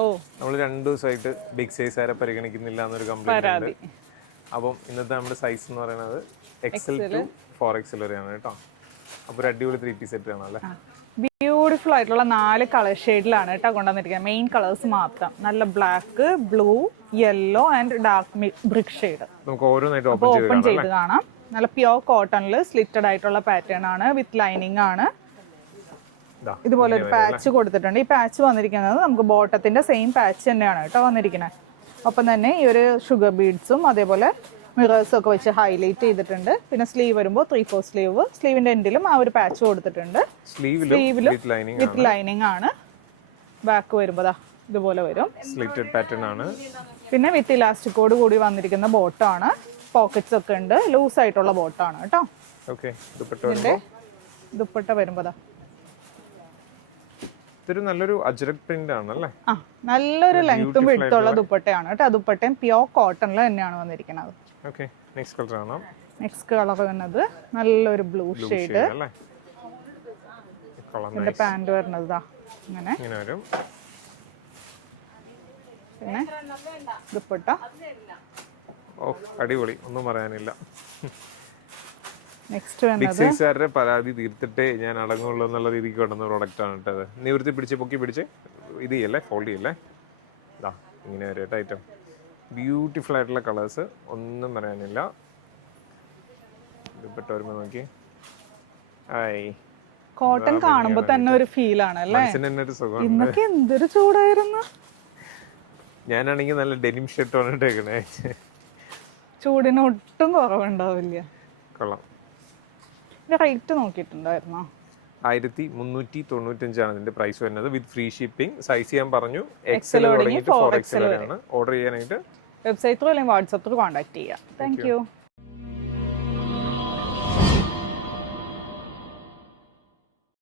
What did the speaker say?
ഓ നമ്മൾ 2 ദിവസമായിട്ട് big size ആരെ പരിഗണിക്കുന്നില്ല എന്നൊരു കംപ്ലൈന്റ് ഉണ്ട്. പരാതി. അപ്പം ഇന്നത്തെ നമ്മുടെ സൈസ് എന്ന് പറയുന്നത് XL to 4XL വരെയാണ് കേട്ടോ. അപ്പോൾ ഒരു അടിപൊളി 3 പീസ് സെറ്റ് ആണ് അല്ലേ. ബ്യൂട്ടിഫുൾ ആയിട്ടുള്ള 4 കളർ ഷെയ്ഡിലാണ് കേട്ടോ കൊണ്ടുവന്നിരിക്കുന്നത്. മെയിൻ കളേഴ്സ് മാത്രം. നല്ല black, blue, yellow and dark brick shade. നമുക്ക് ഓരോന്നായിട്ട് ഓപ്പൺ ചെയ്ത് കാണാം. നല്ല പ്യോർ കോട്ടണിൽ സ്ലിറ്റഡ് ആയിട്ടുള്ള പാറ്റേൺ ആണ്, വിത്ത് ലൈനിങ് ആണ്. ഇതുപോലെ ഒരു പാച്ച് കൊടുത്തിട്ടുണ്ട്. ഈ പാച്ച് വന്നിരിക്കുന്നത് നമുക്ക് ബോട്ടത്തിന്റെ സെയിം പാച്ച് തന്നെയാണ് കേട്ടോ വന്നിരിക്കുന്നത്. ഒപ്പം തന്നെ ഈ ഒരു ഷുഗർ ബീഡ്സും അതേപോലെ മിറേഴ്സും ഒക്കെ വെച്ച് ഹൈലൈറ്റ് ചെയ്തിട്ടുണ്ട്. പിന്നെ സ്ലീവ് വരുമ്പോൾ 3/4 സ്ലീവ്, സ്ലീവിന്റെ എൻഡിലും ആ ഒരു പാച്ച് കൊടുത്തിട്ടുണ്ട്. സ്ലീവിലും വിത്ത് ലൈനിങ് ആണ്. ബാക്ക് വരുമ്പോൾ ഇതുപോലെ വരും, സ്ലിറ്റഡ് പാറ്റേൺ ആണ്. പിന്നെ വിത്ത് ഇലാസ്റ്റിക്കോട് കൂടി വന്നിരിക്കുന്ന ബോട്ടാണ്. പോക്കറ്റ്സ് ഒക്കെ ഉണ്ട്. ലൂസ് ആയിട്ടുള്ള ബോട്ടാണ് കേട്ടോ. ഇതിന്റെ ദുപ്പട്ട വരുമ്പോൾ ഇതൊരു നല്ലൊരു അജ്രക് പ്രിന്റ് ആണല്ലേ. ആ നല്ലൊരു ലെങ്ത്തും വിഡ്ത്തുള്ള ദുപ്പട്ടയാണ് കേട്ടോ. ദുപ്പട്ടയും പ്യോർ കോട്ടണിൽ തന്നെയാണ് വന്നിരിക്കുന്നത്. ഓക്കേ, നെക്സ്റ്റ് കളർ ആണ്. നെക്സ്റ്റ് കളർ വരുന്നത് നല്ലൊരു ബ്ലൂ ഷെയ്ഡ്. ഇതിന്റെ പാന്റ് വരുന്നത് ഇങ്ങനെ വരും. പിന്നെ ദുപ്പട്ട അടിപൊളി, ഒന്നും പറയാനില്ല. നെക്സ്റ്റ് ബിഗ് സൈസുകാരുടെ പരാതി തീർത്തിട്ടേ ഞാൻ അടങ്ങുള്ളൂ എന്നുള്ള രീതിക്ക് കൊണ്ടുവന്ന പ്രോഡക്റ്റ് ആണ് കേട്ടത്. നിവൃത്തി പിടിച്ച് പൊക്കി പിടിച്ച് ഇത് ചെയ്യല്ലേ, ഫോൾഡ് ചെയ്യല്ലേ. ഇതാ ഇങ്ങനെ വരും കേട്ടോ ഐറ്റം. ബ്യൂട്ടിഫുൾ ആയിട്ടുള്ള കളേഴ്സ്, ഒന്നും പറയാനില്ല. ദുപ്പട്ട വരുമ്പോൾ നോക്കി, കോട്ടൺ കാണുമ്പോ തന്നെ ഒരു ഫീൽ ആണ് അല്ലേ. ഇന്നൊക്കെ എന്തൊരു ചൂടായിരുന്നു. ഞാനാണെങ്കിൽ നല്ല ഡെനിം ഷർട്ടാണ് ഇട്ടേക്കണേ. ചൂടിന് ഒട്ടും കുറവുണ്ടാവില്ല. കൊള്ളാം. റേറ്റ് നോക്കിയിട്ടുണ്ടായിരുന്നോ? 1395 ആണ് ഇതിന്റെ പ്രൈസ് വരുന്നത്, വിത്ത് ഫ്രീ ഷിപ്പിംഗ്. സൈസ് ഞാൻ പറഞ്ഞു XL തുടങ്ങിയിട്ട് 4XL വരെയാണ്. ഓർഡർ ചെയ്യാനായിട്ട് വെബ്സൈറ്റ് ത്രൂ അല്ലെങ്കിൽ വാട്സാപ്പ് ത്രൂ കോൺടാക്ട് ചെയ്യാം. Thank you.